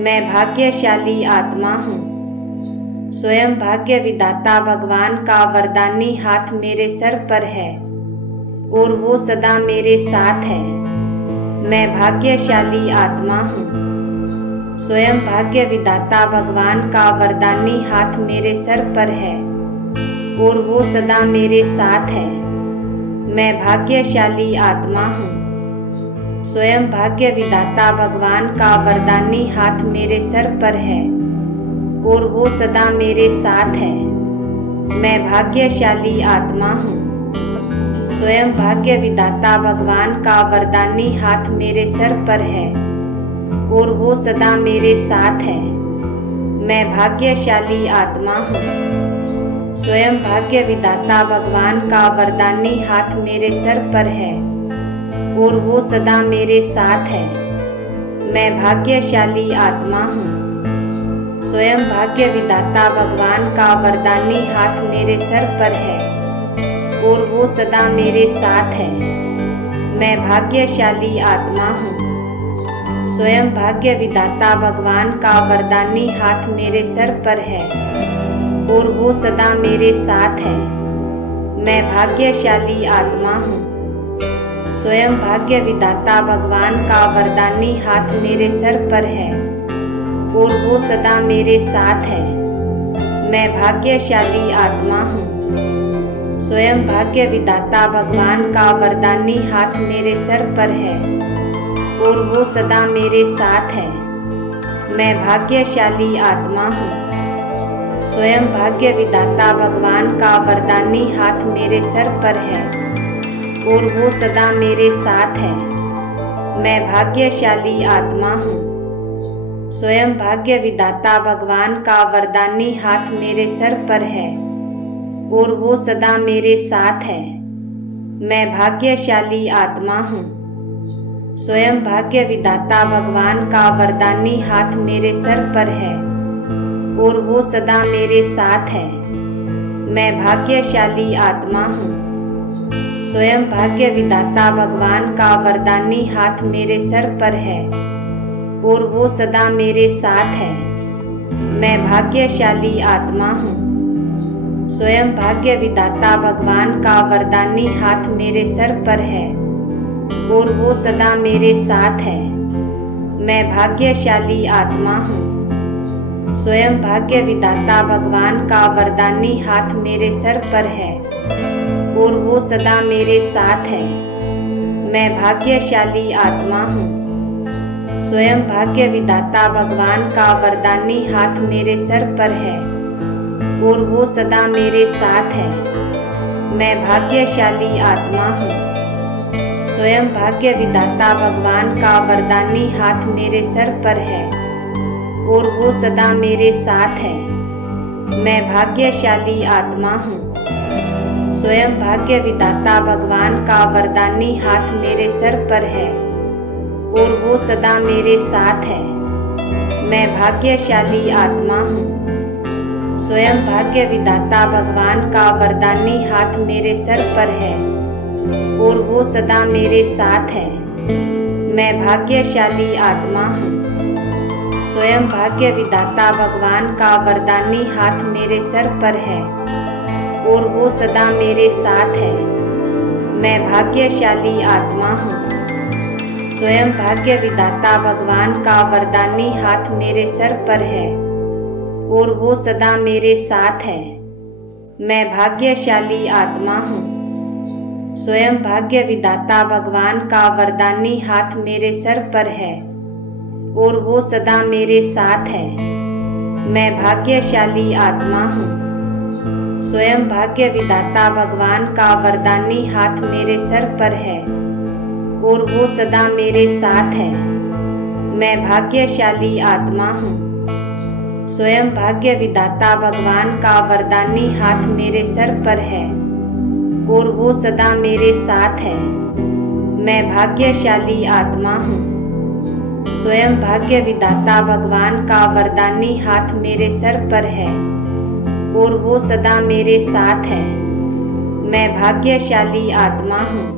मैं भाग्यशाली आत्मा हूँ। स्वयं भाग्य विधाता भगवान का वरदानी हाथ मेरे सर पर है और वो सदा मेरे साथ है। मैं भाग्यशाली आत्मा हूँ। स्वयं भाग्य विधाता भगवान का वरदानी हाथ मेरे सर पर है और वो सदा मेरे साथ है। मैं भाग्यशाली आत्मा हूँ। स्वयं भाग्य विधाता भगवान का वरदानी हाथ मेरे सर पर है और वो सदा मेरे साथ है। मैं भाग्यशाली आत्मा हूँ। स्वयं भाग्य विधाता भगवान का वरदानी हाथ मेरे सर पर है और वो सदा मेरे साथ है। मैं भाग्यशाली आत्मा हूँ। स्वयं भाग्य विधाता भगवान का वरदानी हाथ मेरे सर पर है और वो सदा मेरे साथ है। मैं भाग्यशाली आत्मा हूँ। स्वयं भाग्य विधाता भगवान का वरदानी हाथ मेरे सर पर है और वो सदा मेरे साथ है। मैं भाग्यशाली आत्मा हूँ। स्वयं भाग्य विधाता भगवान का वरदानी हाथ मेरे सर पर है और वो सदा मेरे साथ है। मैं भाग्यशाली आत्मा हूँ। स्वयं भाग्य विधाता भगवान का वरदानी हाथ मेरे सर पर है और वो सदा मेरे साथ है। मैं भाग्यशाली आत्मा हूँ। स्वयं भाग्य विधाता भगवान का वरदानी हाथ मेरे सर पर है और वो सदा मेरे साथ है। मैं भाग्यशाली आत्मा हूँ। स्वयं भाग्य विधाता भगवान का वरदानी हाथ मेरे सर पर है और वो सदा मेरे साथ है। मैं भाग्यशाली आत्मा हूँ। स्वयं भाग्य विधाता भगवान का वरदानी हाथ मेरे सर पर है और वो सदा मेरे साथ है। मैं भाग्यशाली आत्मा हूँ। स्वयं भाग्य विधाता भगवान का वरदानी हाथ मेरे सर पर है और वो सदा मेरे साथ है। मैं भाग्यशाली आत्मा हूँ। स्वयं भाग्य विधाता भगवान का वरदानी हाथ मेरे सर पर है और वो सदा मेरे साथ है। मैं भाग्यशाली आत्मा हूँ। स्वयं भाग्य विधाता भगवान का वरदानी हाथ मेरे सर पर है और वो सदा मेरे साथ है। मैं भाग्यशाली आत्मा हूँ। स्वयं भाग्य विधाता भगवान का वरदानी हाथ मेरे सर पर है और वो सदा मेरे साथ है। मैं भाग्यशाली आत्मा हूँ। स्वयं भाग्य विधाता भगवान का वरदानी हाथ मेरे सर पर है और वो सदा मेरे साथ है। मैं भाग्यशाली आत्मा हूँ। स्वयं भाग्य विधाता भगवान का वरदानी हाथ मेरे सर पर है और वो सदा मेरे साथ है। मैं भाग्यशाली आत्मा हूँ। स्वयं भाग्य विधाता भगवान का वरदानी हाथ मेरे सर पर है और वो सदा मेरे साथ है। मैं भाग्यशाली आत्मा हूँ। स्वयं भाग्य विधाता भगवान का वरदानी हाथ मेरे सर पर है और वो सदा मेरे साथ है। मैं भाग्यशाली आत्मा हूँ। स्वयं भाग्य विधाता भगवान का वरदानी हाथ मेरे सर पर है और वो सदा मेरे साथ है। मैं भाग्यशाली आत्मा हूँ। स्वयं भाग्य विधाता भगवान का वरदानी हाथ मेरे सर पर है और वो सदा मेरे साथ है। मैं भाग्यशाली आत्मा हूँ। स्वयं भाग्य विधाता भगवान का वरदानी हाथ मेरे सर पर है और वो सदा मेरे साथ है। मैं भाग्यशाली आत्मा हूँ। स्वयं भाग्य विधाता भगवान का वरदानी हाथ मेरे सर पर है और वो सदा मेरे साथ है। मैं भाग्यशाली आत्मा हूँ। स्वयं भाग्य विधाता भगवान का वरदानी हाथ मेरे सर पर है और वो सदा मेरे साथ है। मैं भाग्यशाली आत्मा हूँ। स्वयं भाग्य विधाता भगवान का वरदानी हाथ मेरे सर पर है और वो सदा मेरे साथ है। मैं भाग्यशाली आत्मा हूँ।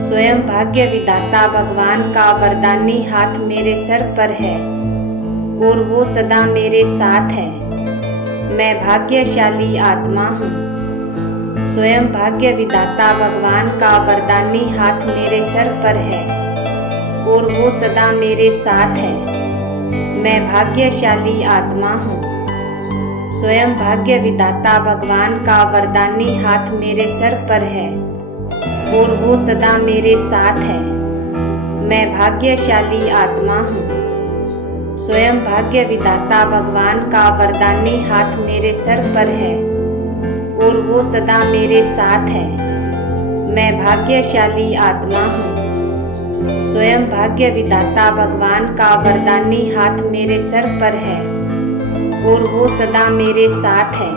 स्वयं भाग्य विधाता भगवान का वरदानी हाथ मेरे सर पर है और वो सदा मेरे साथ है। मैं भाग्यशाली आत्मा हूँ। स्वयं भाग्य विधाता भगवान का वरदानी हाथ मेरे सर पर है और वो सदा मेरे साथ है। मैं भाग्यशाली आत्मा हूँ। स्वयं भाग्य विधाता भगवान का वरदानी हाथ मेरे सर पर है और वो सदा मेरे साथ है। मैं भाग्यशाली आत्मा हूँ। स्वयं भाग्य विधाता भगवान का वरदानी हाथ मेरे सर पर है और वो सदा मेरे साथ है। मैं भाग्यशाली आत्मा हूँ। स्वयं भाग्य विधाता भगवान का वरदानी हाथ मेरे सर पर है और वो सदा मेरे साथ है।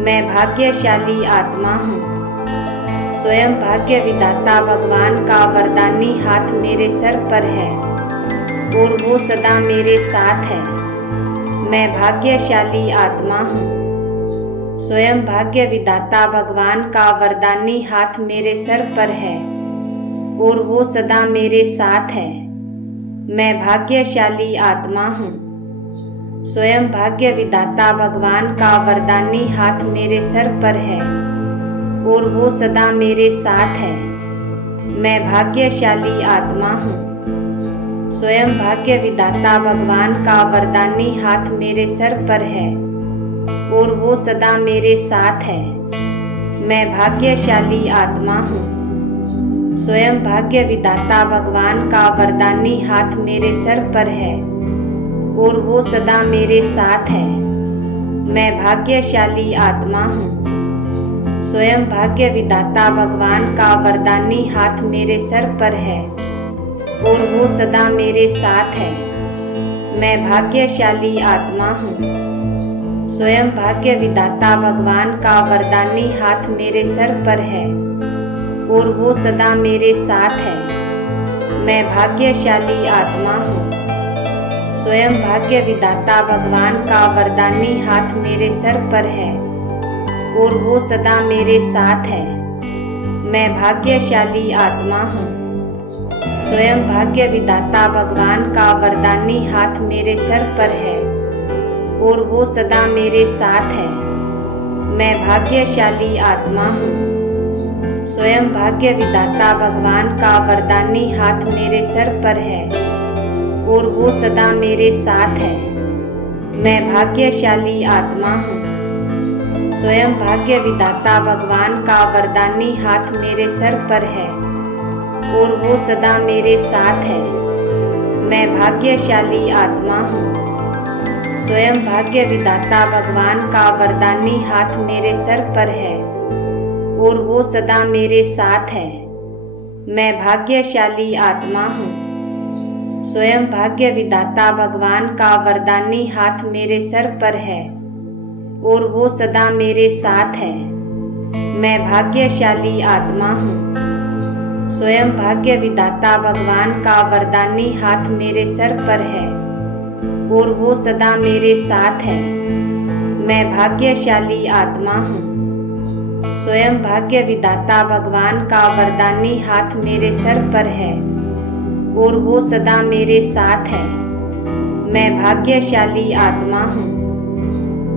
मैं भाग्यशाली आत्मा हूँ। स्वयं भाग्य विधाता भगवान का वरदानी हाथ मेरे सर पर है और वो सदा मेरे साथ है। मैं भाग्यशाली आत्मा हूँ। स्वयं भाग्य विधाता भगवान का वरदानी हाथ मेरे सर पर है और वो सदा मेरे साथ है। मैं भाग्यशाली आत्मा हूँ। स्वयं भाग्य विधाता भगवान का वरदानी हाथ मेरे सर पर है और वो सदा मेरे साथ है। मैं भाग्यशाली आत्मा हूँ। स्वयं भाग्य विधाता भगवान का वरदानी हाथ मेरे सर पर है और वो सदा मेरे साथ है। मैं भाग्यशाली आत्मा हूँ। स्वयं भाग्य विधाता भगवान का वरदानी हाथ मेरे सर पर है और वो सदा मेरे साथ है। मैं भाग्यशाली आत्मा हूँ। स्वयं भाग्य विधाता भगवान का वरदानी हाथ मेरे सर पर है और वो सदा मेरे साथ है। मैं भाग्यशाली आत्मा हूँ। स्वयं भाग्य विधाता भगवान का वरदानी हाथ मेरे सर पर है और वो सदा मेरे साथ है। मैं भाग्यशाली आत्मा हूँ। स्वयं भाग्य विधाता भगवान का वरदानी हाथ मेरे सर पर है और वो सदा मेरे साथ है। मैं भाग्यशाली आत्मा हूँ। स्वयं भाग्य विधाता भगवान का वरदानी हाथ मेरे सर पर है और वो सदा मेरे साथ है। मैं भाग्यशाली आत्मा हूँ। स्वयं भाग्य विधाता भगवान का वरदानी हाथ मेरे सर पर है और वो सदा मेरे साथ है। मैं भाग्यशाली आत्मा हूँ। स्वयं भाग्य विधाता भगवान का वरदानी हाथ मेरे सर पर है और वो सदा मेरे साथ है। मैं भाग्यशाली आत्मा हूँ। स्वयं भाग्य विधाता भगवान का वरदानी हाथ मेरे सर पर है और वो सदा मेरे साथ है। मैं भाग्यशाली आत्मा हूँ। स्वयं भाग्य विधाता भगवान का वरदानी हाथ मेरे सर पर है और वो सदा मेरे साथ है। मैं भाग्यशाली आत्मा हूँ। स्वयं भाग्य विधाता भगवान का वरदानी हाथ मेरे सर पर है और वो सदा मेरे साथ है। मैं भाग्यशाली आत्मा हूँ। स्वयं भाग्य विधाता भगवान का वरदानी हाथ मेरे सर पर है और वो सदा मेरे साथ है। मैं भाग्यशाली आत्मा हूँ।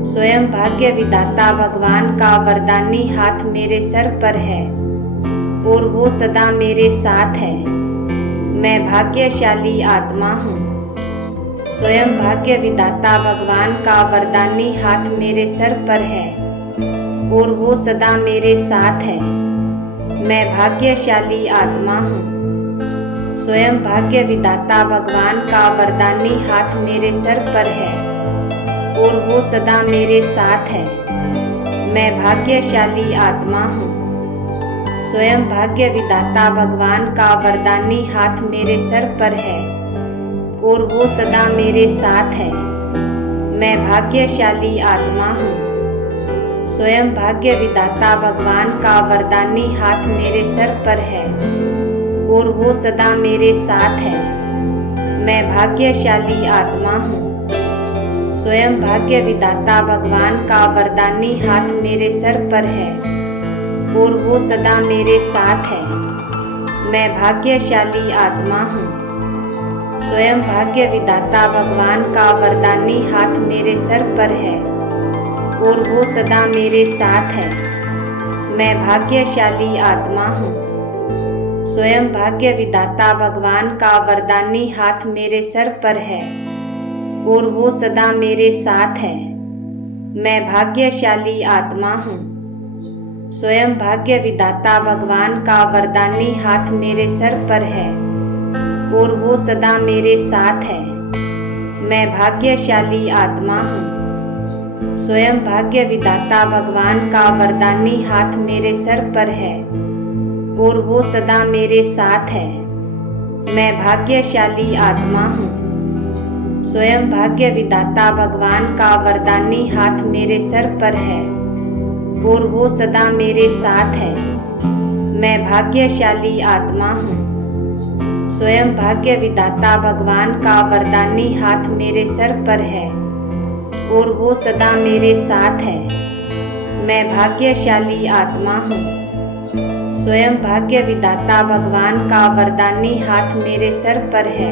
स्वयं भाग्य विधाता भगवान का वरदानी हाथ मेरे सर पर है और वो सदा मेरे साथ है। मैं भाग्यशाली आत्मा हूँ। स्वयं भाग्य विधाता भगवान का वरदानी हाथ मेरे सर पर है और वो सदा मेरे साथ है। मैं भाग्यशाली आत्मा हूँ। स्वयं भाग्य विधाता भगवान का वरदानी हाथ मेरे सर पर है और वो सदा मेरे साथ है। मैं भाग्यशाली आत्मा हूँ। स्वयं भाग्य विधाता भगवान का वरदानी हाथ मेरे सर पर है और वो सदा मेरे साथ है। मैं भाग्यशाली आत्मा हूँ। स्वयं भाग्य विधाता भगवान का वरदानी हाथ मेरे सर पर है और वो सदा मेरे साथ है। मैं भाग्यशाली आत्मा हूँ। स्वयं भाग्य विधाता भगवान का वरदानी हाथ मेरे सर पर है और वो सदा मेरे साथ है। मैं भाग्यशाली आत्मा हूँ। स्वयं भाग्य विधाता भगवान का वरदानी हाथ मेरे सर पर है और वो सदा मेरे साथ है। मैं भाग्यशाली आत्मा हूँ। स्वयं भाग्य विधाता भगवान का वरदानी हाथ मेरे सर पर है और वो सदा मेरे साथ है। मैं भाग्यशाली आत्मा हूँ। स्वयं भाग्य विधाता भगवान का वरदानी हाथ मेरे सर पर है और वो सदा मेरे साथ है। मैं भाग्यशाली आत्मा हूँ। स्वयं भाग्य विधाता भगवान का वरदानी हाथ मेरे सर पर है और वो सदा मेरे साथ है। मैं भाग्यशाली आत्मा हूँ। स्वयं भाग्य विधाता भगवान का वरदानी हाथ मेरे सर पर है और वो सदा मेरे साथ है। मैं भाग्यशाली आत्मा हूँ। स्वयं भाग्य विधाता भगवान का वरदानी हाथ मेरे सर पर है और वो सदा मेरे साथ है। मैं भाग्यशाली आत्मा हूँ। स्वयं भाग्य विधाता भगवान का वरदानी हाथ मेरे सर पर है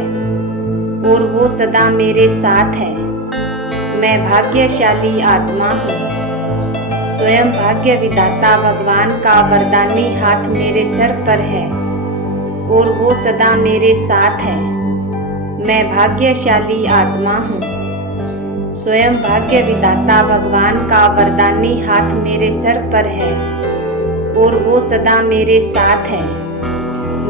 और वो सदा मेरे साथ है। मैं भाग्यशाली आत्मा हूँ। स्वयं भाग्य विधाता भगवान का वरदानी हाथ मेरे सर पर है और वो सदा मेरे साथ है। मैं भाग्यशाली आत्मा हूँ। स्वयं भाग्य विधाता भगवान का वरदानी हाथ मेरे सर पर है और वो सदा मेरे साथ है।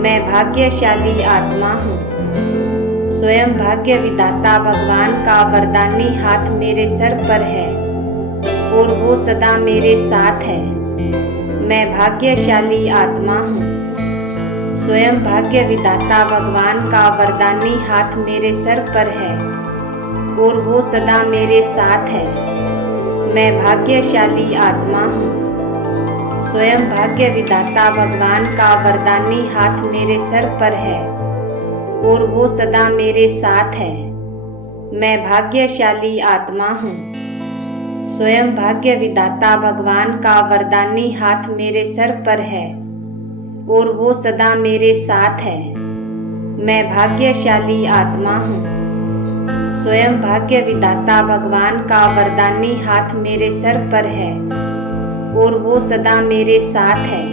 मैं भाग्यशाली आत्मा हूँ। स्वयं भाग्य विधाता भगवान का वरदानी हाथ मेरे सर पर है और वो सदा मेरे साथ है। मैं भाग्यशाली आत्मा हूँ। स्वयं भाग्य विधाता भगवान का वरदानी हाथ मेरे सर पर है और वो सदा मेरे साथ है। मैं भाग्यशाली आत्मा हूँ। स्वयं भाग्य विधाता भगवान का वरदानी हाथ मेरे सर पर है और वो सदा मेरे साथ है। मैं भाग्यशाली आत्मा हूँ। स्वयं भाग्य विधाता भगवान का वरदानी हाथ मेरे सर पर है और वो सदा मेरे साथ है। मैं भाग्यशाली आत्मा हूँ। स्वयं भाग्य विधाता भगवान का वरदानी हाथ मेरे सर पर है और वो सदा मेरे साथ है।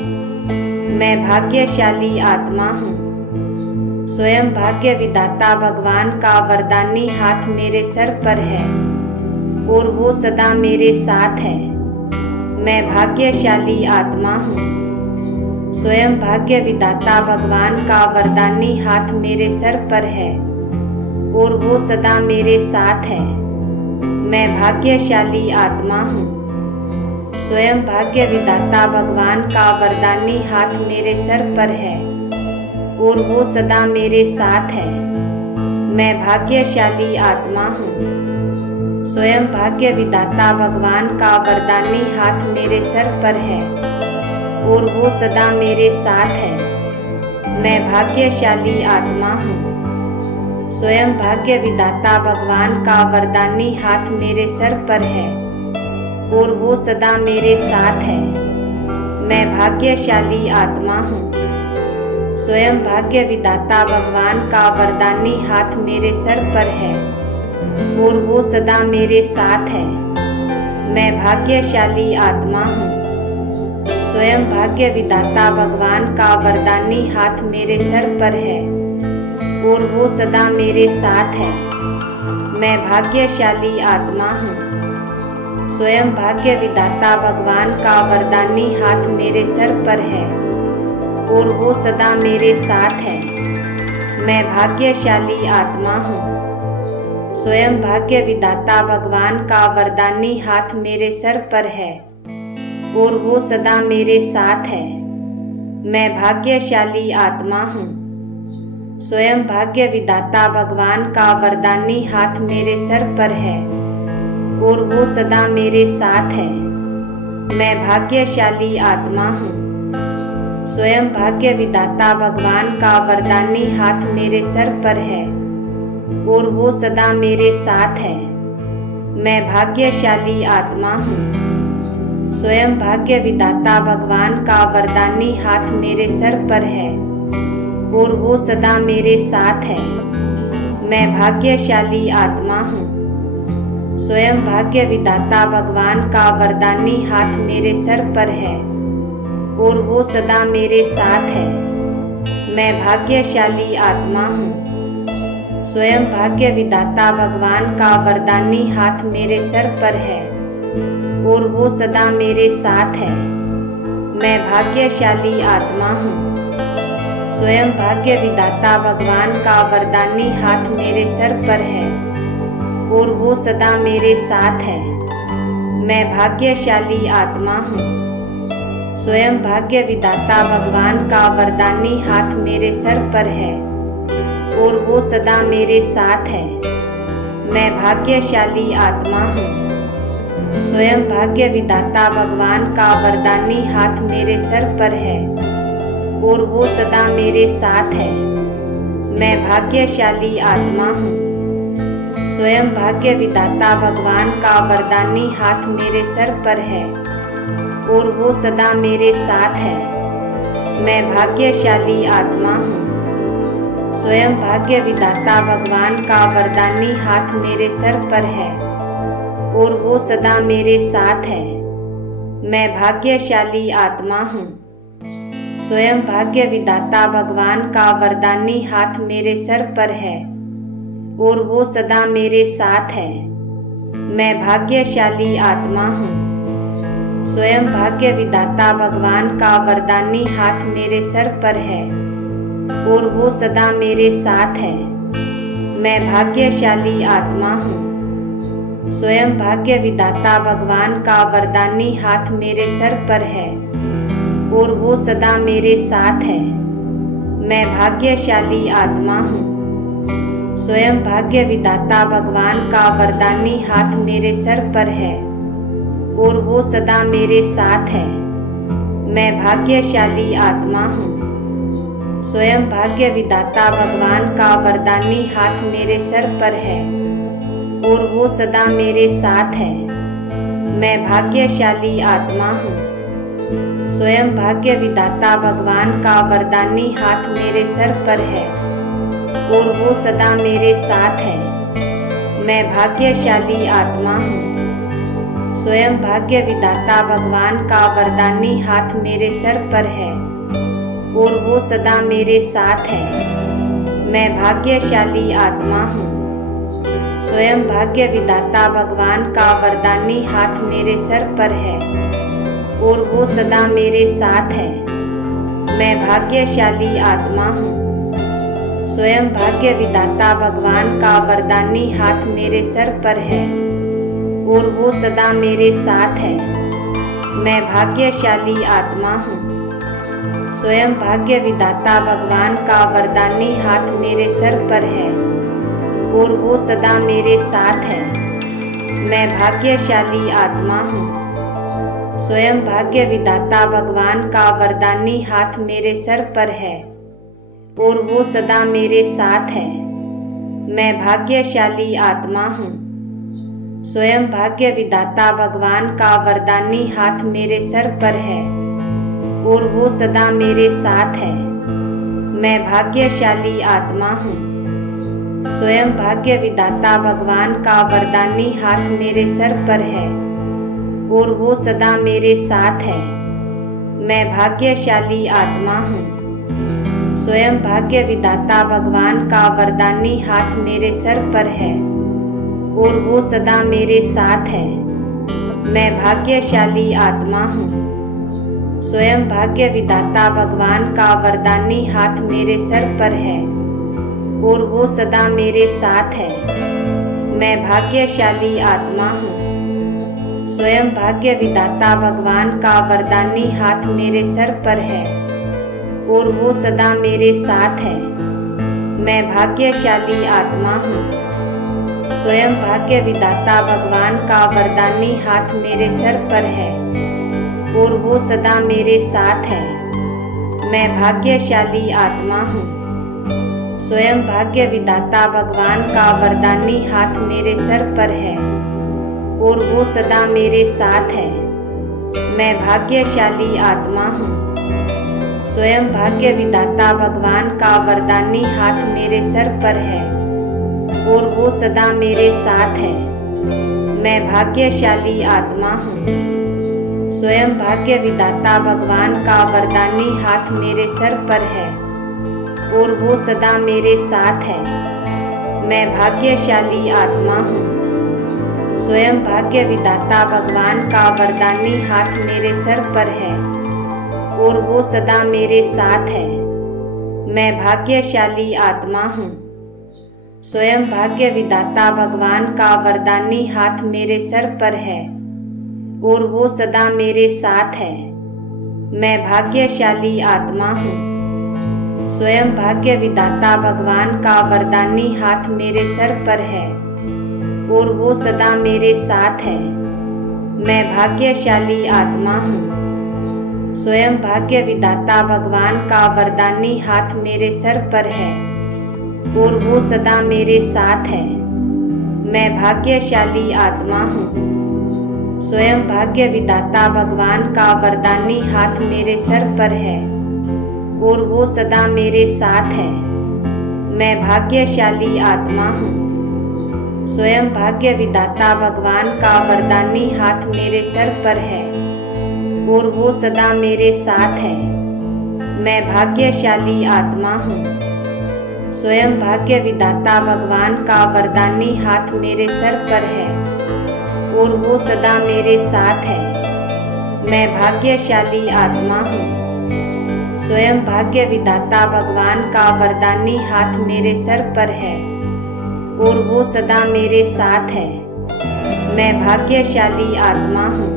मैं भाग्यशाली आत्मा हूँ। स्वयं भाग्य विधाता भगवान का वरदानी हाथ मेरे सर पर है और वो सदा मेरे साथ है। मैं भाग्यशाली आत्मा हूँ। स्वयं भाग्य विधाता भगवान का वरदानी हाथ मेरे सर पर है और वो सदा मेरे साथ है। मैं भाग्यशाली आत्मा हूँ। स्वयं भाग्य विधाता भगवान का वरदानी हाथ मेरे सर पर है और वो सदा मेरे साथ है। मैं भाग्यशाली आत्मा हूँ। स्वयं भाग्य विधाता भगवान का वरदानी हाथ मेरे सर पर है और वो सदा मेरे साथ है। मैं भाग्यशाली आत्मा हूँ। स्वयं भाग्य विधाता भगवान का वरदानी हाथ मेरे सर पर है और वो सदा मेरे साथ है। मैं भाग्यशाली आत्मा हूँ। स्वयं भाग्य विधाता भगवान का वरदानी हाथ मेरे सर पर है और वो सदा मेरे साथ है। मैं भाग्यशाली आत्मा हूँ। स्वयं भाग्य विधाता भगवान का वरदानी हाथ मेरे सर पर है और वो सदा मेरे साथ है। मैं भाग्यशाली आत्मा हूँ। स्वयं भाग्य विधाता भगवान का वरदानी हाथ मेरे सर पर है और वो सदा मेरे साथ है। मैं भाग्यशाली आत्मा हूँ। स्वयं भाग्य विधाता भगवान का वरदानी हाथ मेरे सर पर है और वो सदा मेरे साथ है। मैं भाग्यशाली आत्मा हूँ। स्वयं भाग्य विधाता भगवान का वरदानी हाथ मेरे सर पर है और वो सदा मेरे साथ है। मैं भाग्यशाली आत्मा हूँ। स्वयं भाग्य विधाता भगवान का वरदानी हाथ मेरे सर पर है और वो सदा मेरे साथ है। मैं भाग्यशाली आत्मा हूँ। स्वयं भाग्य विधाता भगवान का वरदानी हाथ मेरे सर पर है और वो सदा मेरे साथ है। मैं भाग्यशाली आत्मा हूँ। स्वयं भाग्य विधाता भगवान का वरदानी हाथ मेरे सर पर है और वो सदा मेरे साथ है। मैं भाग्यशाली आत्मा हूँ। स्वयं भाग्य विधाता भगवान का वरदानी हाथ मेरे सर पर है और वो सदा मेरे साथ है। मैं भाग्यशाली आत्मा हूँ। स्वयं भाग्य विधाता भगवान का वरदानी हाथ मेरे सर पर है और वो सदा मेरे साथ है। मैं भाग्यशाली आत्मा हूँ। स्वयं भाग्य विधाता भगवान का वरदानी हाथ मेरे सर पर है और वो सदा मेरे साथ है। मैं भाग्यशाली आत्मा हूँ। स्वयं भाग्य विधाता भगवान का वरदानी हाथ मेरे सर पर है और वो सदा मेरे साथ है। मैं भाग्यशाली आत्मा हूँ। स्वयं भाग्य विधाता भगवान का वरदानी हाथ मेरे सर पर है और वो सदा मेरे साथ है। मैं भाग्यशाली आत्मा हूँ। स्वयं भाग्य विधाता भगवान का वरदानी हाथ मेरे सर पर है और वो सदा मेरे साथ है। मैं भाग्यशाली आत्मा हूँ। स्वयं भाग्य विधाता भगवान का वरदानी हाथ मेरे सर पर है और वो सदा मेरे साथ है। मैं भाग्यशाली आत्मा हूँ। स्वयं भाग्य विधाता भगवान का वरदानी हाथ मेरे सर पर है और वो सदा मेरे साथ है। मैं भाग्यशाली आत्मा हूँ। स्वयं भाग्य विधाता भगवान का वरदानी हाथ मेरे सर पर है और वो सदा मेरे साथ है। मैं भाग्यशाली आत्मा हूँ। स्वयं भाग्य विधाता भगवान का वरदानी हाथ मेरे सर पर है और वो सदा मेरे साथ है। मैं भाग्यशाली आत्मा हूँ। स्वयं भाग्य विधाता भगवान का वरदानी हाथ मेरे सर पर है और वो सदा मेरे साथ है। मैं भाग्यशाली आत्मा हूँ। स्वयं भाग्य विधाता भगवान का वरदानी हाथ मेरे सर पर है और वो सदा मेरे साथ है। मैं भाग्यशाली आत्मा हूँ। स्वयं भाग्य विधाता भगवान का वरदानी हाथ मेरे सर पर है और वो सदा मेरे साथ है। मैं भाग्यशाली आत्मा हूँ। स्वयं भाग्य विधाता भगवान का वरदानी हाथ मेरे सर पर है और वो सदा मेरे साथ है। मैं भाग्यशाली आत्मा हूँ। स्वयं भाग्य विधाता भगवान का वरदानी हाथ मेरे सर पर है और वो सदा मेरे साथ है। मैं भाग्यशाली आत्मा हूँ। स्वयं भाग्य विधाता भगवान का वरदानी हाथ मेरे सर पर है और वो सदा मेरे साथ है। मैं भाग्यशाली आत्मा हूँ। स्वयं भाग्य विधाता भगवान का वरदानी हाथ मेरे सर पर है और वो सदा मेरे साथ है। मैं भाग्यशाली आत्मा हूँ। स्वयं भाग्य विधाता भगवान का वरदानी हाथ मेरे सर पर है और वो सदा मेरे साथ है। मैं भाग्यशाली आत्मा हूँ। स्वयं भाग्य विधाता भगवान का वरदानी हाथ मेरे सर पर है और वो सदा मेरे साथ है। मैं भाग्यशाली आत्मा हूँ। स्वयं भाग्य विधाता भगवान का वरदानी हाथ मेरे सर पर है और वो सदा मेरे साथ है। मैं भाग्यशाली आत्मा हूँ। स्वयं भाग्य विधाता भगवान का वरदानी हाथ मेरे सर पर है और वो सदा मेरे साथ है। मैं भाग्यशाली आत्मा हूँ। स्वयं भाग्य विधाता भगवान का वरदानी हाथ मेरे सर पर है और वो सदा मेरे साथ है। मैं भाग्यशाली आत्मा हूँ। स्वयं भाग्य विधाता भगवान का वरदानी हाथ मेरे सर पर है और वो सदा मेरे साथ है। मैं भाग्यशाली आत्मा हूँ। स्वयं भाग्य विधाता भगवान का वरदानी हाथ मेरे सर पर है और वो सदा मेरे साथ है। मैं भाग्यशाली आत्मा हूँ। स्वयं भाग्य विधाता भगवान का वरदानी हाथ मेरे सर पर है और वो सदा मेरे साथ है। मैं भाग्यशाली आत्मा हूँ। स्वयं भाग्य विधाता भगवान का वरदानी हाथ मेरे सर पर है और वो सदा मेरे साथ है। मैं भाग्यशाली आत्मा हूँ। स्वयं भाग्य विधाता भगवान का वरदानी हाथ मेरे सर पर है और वो सदा मेरे साथ है। मैं भाग्यशाली आत्मा हूँ। स्वयं भाग्य विधाता भगवान का वरदानी हाथ मेरे सर पर है और वो सदा मेरे साथ है। मैं भाग्यशाली आत्मा हूँ। स्वयं भाग्य विधाता भगवान का वरदानी हाथ मेरे सर पर है और वो सदा मेरे साथ है। मैं भाग्यशाली आत्मा हूँ। स्वयं भाग्य विधाता भगवान का वरदानी हाथ मेरे सर पर है और वो सदा मेरे साथ है। मैं भाग्यशाली आत्मा हूँ। स्वयं भाग्य विधाता भगवान का वरदानी हाथ मेरे सर पर है और वो सदा मेरे साथ है। मैं भाग्यशाली आत्मा हूँ। स्वयं भाग्य विधाता भगवान का वरदानी हाथ मेरे सर पर है और वो सदा मेरे साथ है। मैं भाग्यशाली आत्मा हूँ। स्वयं भाग्य विधाता भगवान का वरदानी हाथ मेरे सर पर है और वो सदा मेरे साथ है। मैं भाग्यशाली आत्मा हूँ। स्वयं भाग्य विधाता भगवान का वरदानी हाथ मेरे सर पर है और वो सदा मेरे साथ है। मैं भाग्यशाली आत्मा हूँ।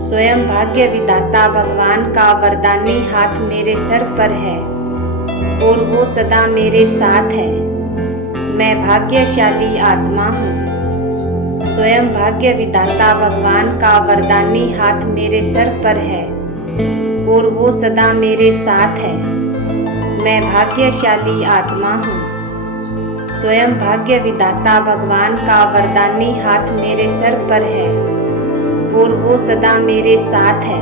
स्वयं भाग्य विधाता भगवान का वरदानी हाथ मेरे सर पर है और वो सदा मेरे साथ है। मैं भाग्यशाली आत्मा हूँ। स्वयं भाग्य विधाता भगवान का वरदानी हाथ मेरे सर पर है और वो सदा मेरे साथ है। मैं भाग्यशाली आत्मा हूँ। स्वयं भाग्य विधाता भगवान का वरदानी हाथ मेरे सर पर है और वो सदा मेरे साथ है।